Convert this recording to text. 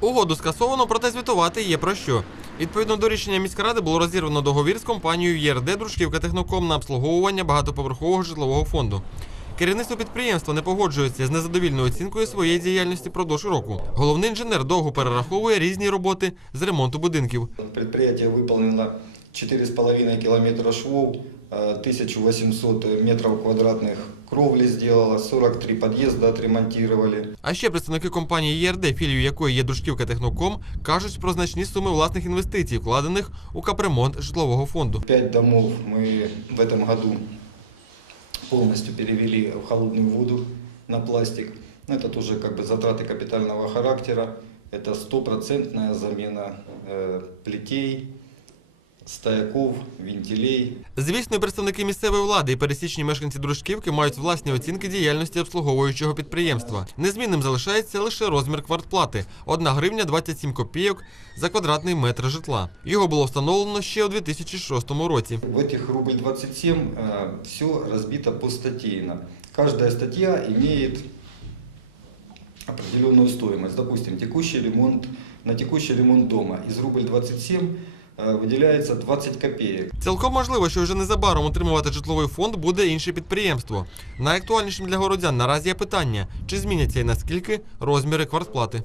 Угоду скасовано, проте звітувати є про що. Відповідно до рішення міськради було розірвано договір з компанією ЄРД Дружківка Техноком на обслуговування багатоповерхового житлового фонду. Керівництво підприємства не погоджується з незадовільною оцінкою своєї діяльності продовж року. Головний інженер довго перераховує різні роботи з ремонту будинків. Предприятие выполнило 4,5 километра швов, 1800 метров квадратных кровли сделало, 43 подъезда отремонтировали. А ще представники компанії ЄРД, філію якої є Дружківка Техноком, кажуть про значні суми власних інвестицій, вкладених у капремонт житлового фонду. Пять домов мы в этом году полностью перевели в холодную воду на пластик. Ну, Это тоже как бы затраты капитального характера. Это стопроцентная замена э, плетей, стояков, вентилей. Звісно, представники місцевої влади і пересічні мешканці Дружківки мають власні оцінки діяльності обслуговуючого підприємства. Незмінним залишається лише розмір квартплати – 1 гривня 27 копійок за квадратний метр житла. Його було встановлено ще у 2006 році. В этих рубль 27 все разбито постатейно. Каждая статья имеет определенную стоимость. Допустим, текущий ремонт, на текущий ремонт дома из рубль 27 э, выделяется 20 копійок. Цілком можливо, що вже незабаром утримувати житловий фонд буде інше підприємство. Найактуальнішим для городян наразі є питання, чи зміняться і наскільки розміри квартплати.